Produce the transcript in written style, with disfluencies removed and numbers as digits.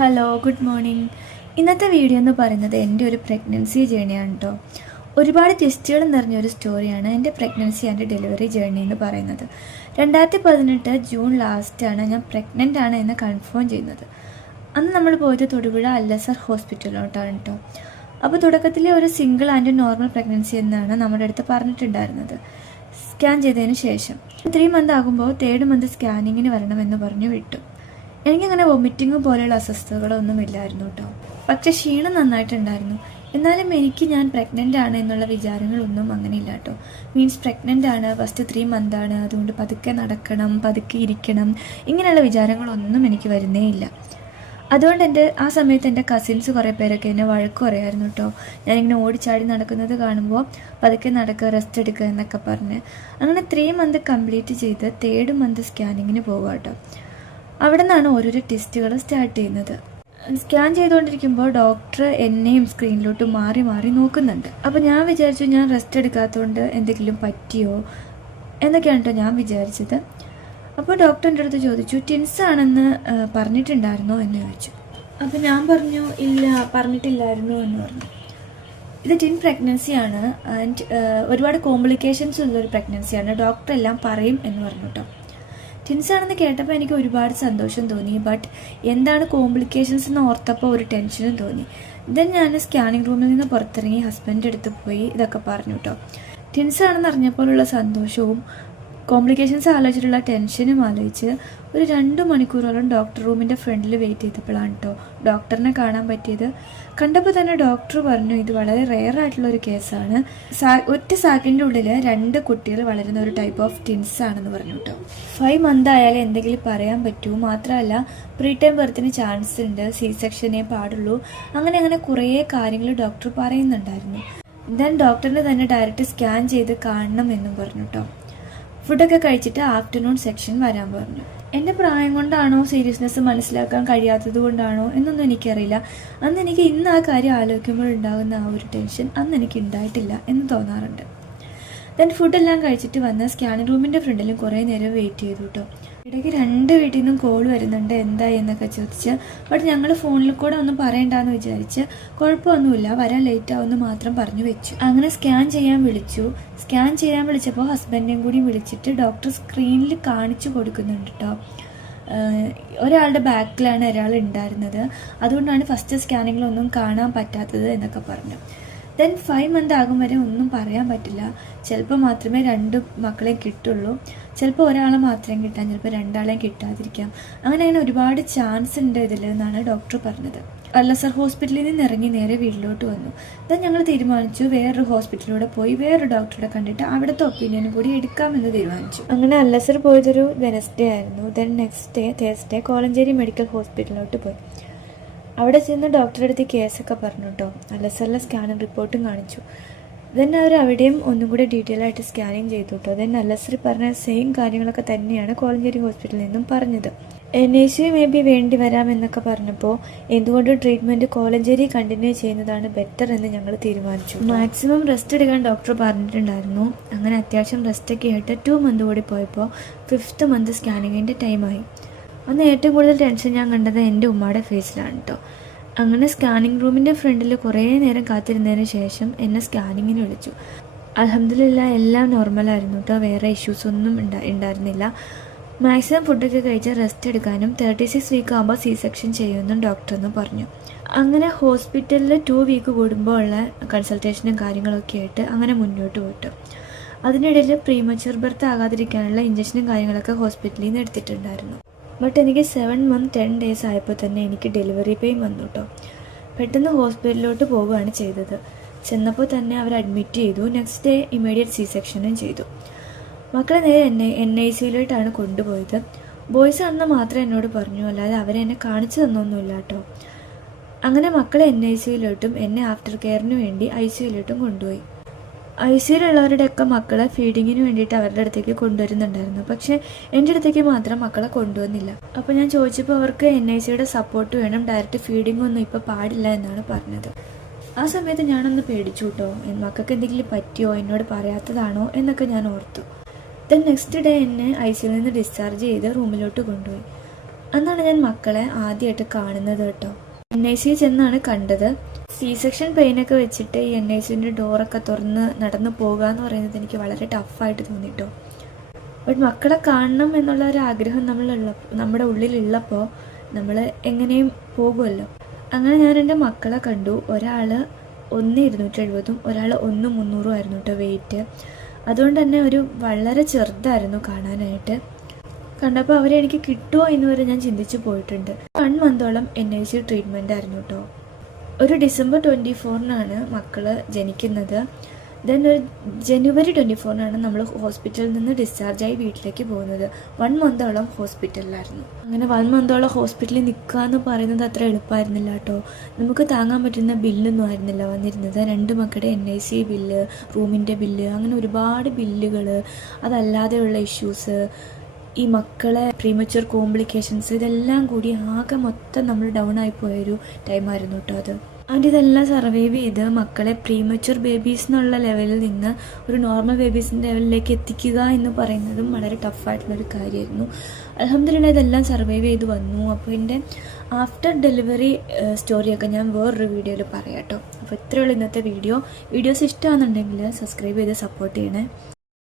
Hello, good morning. ഇന്നത്തെ video എന്ന് പറയുന്നത് എൻ്റെ ഒരു പ്രഗ്നൻസി ജേണിയാണ് കേട്ടോ. ഒരുപാട് ട്വിസ്റ്റുകൾ നിറഞ്ഞൊരു സ്റ്റോറിയാണ് എൻ്റെ പ്രഗ്നൻസി ആൻഡ് ഡെലിവറി ജേർണി എന്ന് പറയുന്നത്. 2018 ജൂൺ ലാസ്റ്റാണ് ഞാൻ പ്രഗ്നൻ്റ് ആണ് എന്ന് കൺഫേം ചെയ്യുന്നത്. അന്ന് നമ്മൾ പോയത് തൊടുപുഴ അല്ലസർ ഹോസ്പിറ്റലിലോട്ടാണ് കേട്ടോ. അപ്പോൾ തുടക്കത്തിലെ ഒരു സിംഗിൾ ആൻഡ് നോർമൽ പ്രഗ്നൻസി എന്നാണ് നമ്മുടെ അടുത്ത് പറഞ്ഞിട്ടുണ്ടായിരുന്നത്. സ്കാൻ ചെയ്തതിന് ശേഷം 3 മന്ത് ആകുമ്പോൾ 3rd മന്ത് സ്കാനിങ്ങിന് വരണമെന്ന് പറഞ്ഞു വിട്ടു. എനിക്കങ്ങനെ വൊമിറ്റിങ് പോലെയുള്ള അസ്വസ്ഥതകളൊന്നും ഇല്ലായിരുന്നു കേട്ടോ. പക്ഷെ ക്ഷീണം നന്നായിട്ടുണ്ടായിരുന്നു. എന്നാലും ഞാൻ പ്രഗ്നൻ്റ് ആണ് എന്നുള്ള വിചാരങ്ങളൊന്നും അങ്ങനെ ഇല്ല കേട്ടോ. പ്രഗ്നൻ്റ് ആണ്, ഫസ്റ്റ് 3 മന്താണ്, അതുകൊണ്ട് പതുക്കെ നടക്കണം, പതുക്കെ ഇരിക്കണം, ഇങ്ങനെയുള്ള വിചാരങ്ങളൊന്നും എനിക്ക് വരുന്നേ ഇല്ല. അതുകൊണ്ട് ആ സമയത്ത് എൻ്റെ കസിൻസ് കുറേ പേരൊക്കെ എന്നെ വഴക്ക് പറയായിരുന്നു കേട്ടോ. ഞാനിങ്ങനെ ഓടിച്ചാടി നടക്കുന്നത് കാണുമ്പോൾ പതുക്കെ നടക്കുക, റെസ്റ്റ് എടുക്കുക എന്നൊക്കെ പറഞ്ഞ് അങ്ങനെ 3 മന്ത് കംപ്ലീറ്റ് ചെയ്ത് 3rd മന്ത് സ്കാനിങ്ങിന് പോകുക കേട്ടോ. അവിടെ നിന്നാണ് ഓരോരോ ടെസ്റ്റുകൾ സ്റ്റാർട്ട് ചെയ്യുന്നത്. സ്കാൻ ചെയ്തുകൊണ്ടിരിക്കുമ്പോൾ ഡോക്ടർ എന്നെയും സ്ക്രീനിലോട്ട് മാറി മാറി നോക്കുന്നുണ്ട്. അപ്പോൾ ഞാൻ വിചാരിച്ചു ഞാൻ റെസ്റ്റ് എടുക്കാത്തതുകൊണ്ട് എന്തെങ്കിലും പറ്റിയോ എന്നൊക്കെയാണ് കേട്ടോ ഞാൻ വിചാരിച്ചത്. അപ്പോൾ ഡോക്ടർ എൻ്റെ അടുത്ത് ചോദിച്ചു, ട്വിൻസ് ആണെന്ന് പറഞ്ഞിട്ടുണ്ടായിരുന്നോ എന്ന് ചോദിച്ചു. അപ്പോൾ ഞാൻ പറഞ്ഞു ഇല്ല, പറഞ്ഞിട്ടില്ലായിരുന്നു എന്ന് പറഞ്ഞു. ഇത് ട്വിൻ പ്രഗ്നൻസിയാണ് ആൻഡ് ഒരുപാട് കോംപ്ലിക്കേഷൻസ് ഉള്ളൊരു പ്രഗ്നൻസിയാണ്, ഡോക്ടർ എല്ലാം പറയും എന്ന് പറഞ്ഞു കേട്ടോ. ട്വിൻസ് ആണെന്ന് കേട്ടപ്പോൾ എനിക്ക് ഒരുപാട് സന്തോഷം തോന്നി. ബട്ട് എന്താണ് കോംപ്ലിക്കേഷൻസ് എന്ന് ഓർത്തപ്പോൾ ഒരു ടെൻഷനും തോന്നി. ദെൻ ഞാൻ സ്കാനിങ് റൂമിൽ നിന്ന് പുറത്തിറങ്ങി ഹസ്ബൻഡിൻ്റെ അടുത്ത് പോയി ഇതൊക്കെ പറഞ്ഞു കേട്ടോ. ട്വിൻസ് ആണെന്ന് അറിഞ്ഞപ്പോഴുള്ള സന്തോഷവും കോംപ്ലിക്കേഷൻസ് ആലോചിച്ചിട്ടുള്ള ടെൻഷനും ആലോചിച്ച് ഒരു 2 മണിക്കൂറോളം ഡോക്ടർ റൂമിൻ്റെ ഫ്രണ്ടിൽ വെയിറ്റ് ചെയ്തപ്പോഴാണ് കേട്ടോ ഡോക്ടറിനെ കാണാൻ പറ്റിയത്. കണ്ടപ്പോൾ തന്നെ ഡോക്ടർ പറഞ്ഞു ഇത് വളരെ റെയർ ആയിട്ടുള്ളൊരു കേസാണ്, ഒറ്റ സെക്കൻഡിൻ്റെ ഉള്ളിൽ 2 കുട്ടികൾ വളരുന്ന ഒരു ടൈപ്പ് ഓഫ് ട്വിൻസ് ആണെന്ന് പറഞ്ഞു കേട്ടോ. 5 മന്ത് ആയാലും എന്തെങ്കിലും പറയാൻ പറ്റൂ, മാത്രമല്ല പ്രീ ടൈം ബർത്തിന് ചാൻസ് ഉണ്ട്, സി സെക്ഷനേ പാടുള്ളൂ, അങ്ങനെ കുറേ കാര്യങ്ങൾ ഡോക്ടർ പറയുന്നുണ്ടായിരുന്നു. ദെൻ ഡോക്ടറിനെ തന്നെ ഡയറക്റ്റ് സ്കാൻ ചെയ്ത് കാണണം എന്നും പറഞ്ഞു കേട്ടോ. ഫുഡൊക്കെ കഴിച്ചിട്ട് ആഫ്റ്റർനൂൺ സെക്ഷൻ വരാൻ പറഞ്ഞു. എൻ്റെ പ്രായം കൊണ്ടാണോ സീരിയസ്നെസ് മനസ്സിലാക്കാൻ കഴിയാത്തത് കൊണ്ടാണോ എന്നൊന്നും എനിക്കറിയില്ല. അന്ന് എനിക്ക് ഇന്ന് ആ കാര്യം ആലോചിക്കുമ്പോഴുണ്ടാകുന്ന ആ ഒരു ടെൻഷൻ അന്ന് എനിക്ക് ഉണ്ടായിട്ടില്ല എന്ന് തോന്നാറുണ്ട്. ദെൻ ഫുഡെല്ലാം കഴിച്ചിട്ട് വന്ന് സ്കാനിങ് റൂമിൻ്റെ ഫ്രണ്ടിലും കുറേ നേരം വെയിറ്റ് ചെയ്തു കേട്ടോ. ഇടയ്ക്ക് 2 വീട്ടിൽ നിന്നും കോൾ വരുന്നുണ്ട്, എന്തായി എന്നൊക്കെ ചോദിച്ച്. ബട്ട് ഞങ്ങൾ ഫോണിൽ കൂടെ ഒന്നും പറയണ്ടെന്ന് വിചാരിച്ച് കുഴപ്പമൊന്നുമില്ല, വരാൻ ലേറ്റ് ആവുമെന്ന് മാത്രം പറഞ്ഞു വെച്ചു. അങ്ങനെ സ്കാൻ ചെയ്യാൻ വിളിച്ചു. സ്കാൻ ചെയ്യാൻ വിളിച്ചപ്പോൾ ഹസ്ബൻഡിനെയും കൂടി വിളിച്ചിട്ട് ഡോക്ടർ സ്ക്രീനിൽ കാണിച്ചു കൊടുക്കുന്നുണ്ട് കേട്ടോ. ഒരാളുടെ ബാക്കിലാണ് ഒരാൾ ഉണ്ടായിരുന്നത്, അതുകൊണ്ടാണ് ഫസ്റ്റ് സ്കാനിങ്ങിലൊന്നും കാണാൻ പറ്റാത്തത് എന്നൊക്കെ പറഞ്ഞു. ദെൻ 5 മന്ത് ആകും വരെ ഒന്നും പറയാൻ പറ്റില്ല, ചിലപ്പോൾ മാത്രമേ 2 മക്കളെ കിട്ടുള്ളൂ, ചിലപ്പോൾ ഒരാളെ മാത്രമേ കിട്ടാൻ, ചിലപ്പോൾ 2 ആളെയും കിട്ടാതിരിക്കാം, അങ്ങനെ ഒരുപാട് ചാൻസ് ഉണ്ട് ഇതിൽ എന്നാണ് ഡോക്ടർ പറഞ്ഞത്. അല്ലസർ ഹോസ്പിറ്റലിൽ നിന്ന് ഇറങ്ങി നേരെ വീട്ടിലോട്ട് വന്നു. ദെൻ ഞങ്ങൾ തീരുമാനിച്ചു വേറൊരു ഹോസ്പിറ്റലിലൂടെ പോയി വേറൊരു ഡോക്ടറെ കണ്ടിട്ട് അവിടുത്തെ ഒപ്പീനിയനും കൂടി എടുക്കാമെന്ന് തീരുമാനിച്ചു. അങ്ങനെ അല്ലസർ പോയതൊരു വെനസ്ഡേ ആയിരുന്നു. Then next day Thursday Kolenchery medical ഹോസ്പിറ്റലിലോട്ട് പോയി. അവിടെ ചെന്ന് ഡോക്ടറെ അടുത്ത് കേസൊക്കെ പറഞ്ഞു കേട്ടോ. അല്ലസറിലെ സ്കാനിങ് റിപ്പോർട്ടും കാണിച്ചു. ദെൻ അവർ അവിടെയും ഒന്നും കൂടി ഡീറ്റെയിൽ ആയിട്ട് സ്കാനിങ് ചെയ്തു കേട്ടോ. ദെൻ അല്ലസറി പറഞ്ഞ സെയിം കാര്യങ്ങളൊക്കെ തന്നെയാണ് കോലഞ്ചേരി ഹോസ്പിറ്റലിൽ നിന്നും പറഞ്ഞത്. NICU മേ ബി വേണ്ടി വരാമെന്നൊക്കെ പറഞ്ഞപ്പോൾ എന്തുകൊണ്ട് ട്രീറ്റ്മെൻറ്റ് കോലഞ്ചേരി കണ്ടിന്യൂ ചെയ്യുന്നതാണ് ബെറ്റർ എന്ന് ഞങ്ങൾ തീരുമാനിച്ചു. മാക്സിമം റെസ്റ്റ് എടുക്കാൻ ഡോക്ടർ പറഞ്ഞിട്ടുണ്ടായിരുന്നു. അങ്ങനെ അത്യാവശ്യം റെസ്റ്റൊക്കെ ആയിട്ട് 2 മന്ത് കൂടി പോയപ്പോൾ 5th മന്ത് സ്കാനിങ്ങിൻ്റെ ടൈമായി. അന്ന് ഏറ്റവും കൂടുതൽ ടെൻഷൻ ഞാൻ കണ്ടത് എൻ്റെ ഉമ്മയുടെ ഫേസിലാണ് കേട്ടോ. അങ്ങനെ സ്കാനിങ് റൂമിൻ്റെ ഫ്രണ്ടിൽ കുറേ നേരം കാത്തിരുന്നതിന് ശേഷം എന്നെ സ്കാനിങ്ങിന് വിളിച്ചു. അൽഹംദുലില്ലാഹ് എല്ലാം നോർമലായിരുന്നു കേട്ടോ, വേറെ ഇഷ്യൂസൊന്നും ഉണ്ടായിരുന്നില്ല. മാക്സിമം ഫുഡൊക്കെ കഴിച്ച് റെസ്റ്റ് എടുക്കാനും 36 വീക്ക് ആകുമ്പോൾ സി സെക്ഷൻ ചെയ്യുമെന്നും ഡോക്ടറെന്ന് പറഞ്ഞു. അങ്ങനെ ഹോസ്പിറ്റലിൽ 2 വീക്ക് കൂടുമ്പോൾ ഉള്ള കൺസൾട്ടേഷനും കാര്യങ്ങളൊക്കെ ആയിട്ട് അങ്ങനെ മുന്നോട്ട് പോയിട്ടു. അതിനിടയിൽ പ്രീമച്വർ ബർത്ത് ആകാതിരിക്കാനുള്ള ഇഞ്ചക്ഷനും കാര്യങ്ങളൊക്കെ ഹോസ്പിറ്റലിൽ നിന്ന് എടുത്തിട്ടുണ്ടായിരുന്നു. ബട്ട് എനിക്ക് 7 മന്ത് 10 ഡേയ്സ് ആയപ്പോൾ തന്നെ എനിക്ക് ഡെലിവറി പെയിൻ വന്നു കേട്ടോ. പെട്ടെന്ന് ഹോസ്പിറ്റലിലോട്ട് പോവുകയാണ് ചെയ്തത്. ചെന്നപ്പോൾ തന്നെ അവർ അഡ്മിറ്റ് ചെയ്തു. നെക്സ്റ്റ് ഡേ ഇമ്മീഡിയറ്റ് സി സെക്ഷനും ചെയ്തു. മക്കളെ നേരെ NICUയിലോട്ടാണ് കൊണ്ടുപോയത്. ബോയ്സ് ആണെന്ന് മാത്രമേ എന്നോട് പറഞ്ഞു, അല്ലാതെ അവരെന്നെ കാണിച്ചു തന്നൊന്നുമില്ല കേട്ടോ. അങ്ങനെ മക്കളെ NICUയിലോട്ടും എന്നെ ആഫ്റ്റർ കെയറിന് വേണ്ടി ICUയിലോട്ടും കൊണ്ടുപോയി. ICUയിലുള്ളവരുടെയൊക്കെ മക്കളെ ഫീഡിങ്ങിന് വേണ്ടിയിട്ട് അവരുടെ അടുത്തേക്ക് കൊണ്ടുവരുന്നുണ്ടായിരുന്നു. പക്ഷേ എൻ്റെ അടുത്തേക്ക് മാത്രം മക്കളെ കൊണ്ടുവന്നില്ല. അപ്പോൾ ഞാൻ ചോദിച്ചപ്പോൾ അവർക്ക് NICUയുടെ സപ്പോർട്ട് വേണം, ഡയറക്റ്റ് ഫീഡിംഗ് ഒന്നും ഇപ്പോൾ പാടില്ല എന്നാണ് പറഞ്ഞത്. ആ സമയത്ത് ഞാനൊന്ന് പേടിച്ചു കേട്ടോ. മക്കൾക്ക് എന്തെങ്കിലും പറ്റിയോ, എന്നോട് പറയാത്തതാണോ എന്നൊക്കെ ഞാൻ ഓർത്തു. ദെൻ നെക്സ്റ്റ് ഡേ എന്നെ ICUയിൽ നിന്ന് ഡിസ്ചാർജ് ചെയ്ത് റൂമിലോട്ട് കൊണ്ടുപോയി. അന്നാണ് ഞാൻ മക്കളെ ആദ്യമായിട്ട് കാണുന്നത് കേട്ടോ. NIC ചെന്നാണ് കണ്ടത്. C-സെക്ഷൻ പെയിനൊക്കെ വെച്ചിട്ട് ഈ NICൻ്റെ ഡോറൊക്കെ തുറന്ന് നടന്നു പോകുക എന്ന് പറയുന്നത് എനിക്ക് വളരെ ടഫായിട്ട് തോന്നിട്ടോ. ബട്ട് മക്കളെ കാണണം എന്നുള്ള ഒരു ആഗ്രഹം നമ്മുടെ ഉള്ളിലുള്ളപ്പോൾ നമ്മൾ എങ്ങനെയും പോകുമല്ലോ. അങ്ങനെ ഞാൻ എൻ്റെ മക്കളെ കണ്ടു. ഒരാൾ 1,270 ഒരാൾ 1,300 ആയിരുന്നു കേട്ടോ വെയിറ്റ്. അതുകൊണ്ട് തന്നെ വളരെ ചെറുതായിരുന്നു കാണാനായിട്ട്. കണ്ടപ്പോൾ അവരെ എനിക്ക് കിട്ടുമോ എന്ന് വരെ ഞാൻ ചിന്തിച്ച് പോയിട്ടുണ്ട്. 1 മന്തോളം NIC ട്രീറ്റ്മെൻ്റ് ആയിരുന്നു കേട്ടോ. ഒരു ഡിസംബർ 24-നാണ് മക്കൾ ജനിക്കുന്നത്. ദെൻ ഒരു ജനുവരി 24-നാണ് നമ്മൾ ഹോസ്പിറ്റലിൽ നിന്ന് ഡിസ്ചാർജായി വീട്ടിലേക്ക് പോകുന്നത്. 1 മന്തോളം ഹോസ്പിറ്റലിലായിരുന്നു. അങ്ങനെ 1 മന്തോളം ഹോസ്പിറ്റലിൽ നിൽക്കുക എന്ന് പറയുന്നത് അത്ര എളുപ്പമായിരുന്നില്ല കേട്ടോ. നമുക്ക് താങ്ങാൻ പറ്റുന്ന ബില്ലൊന്നും ആയിരുന്നില്ല വന്നിരുന്നത്. 2 മക്കളുടെ NIC ബില്ല്, റൂമിൻ്റെ ബില്ല്, അങ്ങനെ ഒരുപാട് ബില്ലുകൾ, അതല്ലാതെയുള്ള ഇഷ്യൂസ്, ഈ മക്കളെ പ്രീമച്വർ കോംപ്ലിക്കേഷൻസ്, ഇതെല്ലാം കൂടി ആകെ മൊത്തം നമ്മൾ ഡൗൺ ആയി പോയൊരു ടൈമായിരുന്നു കേട്ടോ അത്. ആൻഡ് ഇതെല്ലാം സർവൈവ് ചെയ്ത് മക്കളെ പ്രീമച്വർ ബേബീസ് എന്നുള്ള ലെവലിൽ നിന്ന് ഒരു നോർമൽ ബേബീസിൻ്റെ ലെവലിലേക്ക് എത്തിക്കുക എന്ന് പറയുന്നതും വളരെ ടഫായിട്ടുള്ളൊരു കാര്യമായിരുന്നു. അൽഹംദുലില്ലാഹ് ഇതെല്ലാം സർവൈവ് ചെയ്ത് വന്നു. അപ്പോൾ എൻ്റെ ആഫ്റ്റർ ഡെലിവറി സ്റ്റോറിയൊക്കെ ഞാൻ വേറൊരു വീഡിയോയിൽ പറയാം കേട്ടോ. അപ്പോൾ ഇത്രയുള്ള ഇന്നത്തെ വീഡിയോസ് ഇഷ്ടമാണെന്നുണ്ടെങ്കിൽ സബ്സ്ക്രൈബ് ചെയ്ത് സപ്പോർട്ട് ചെയ്യണേ.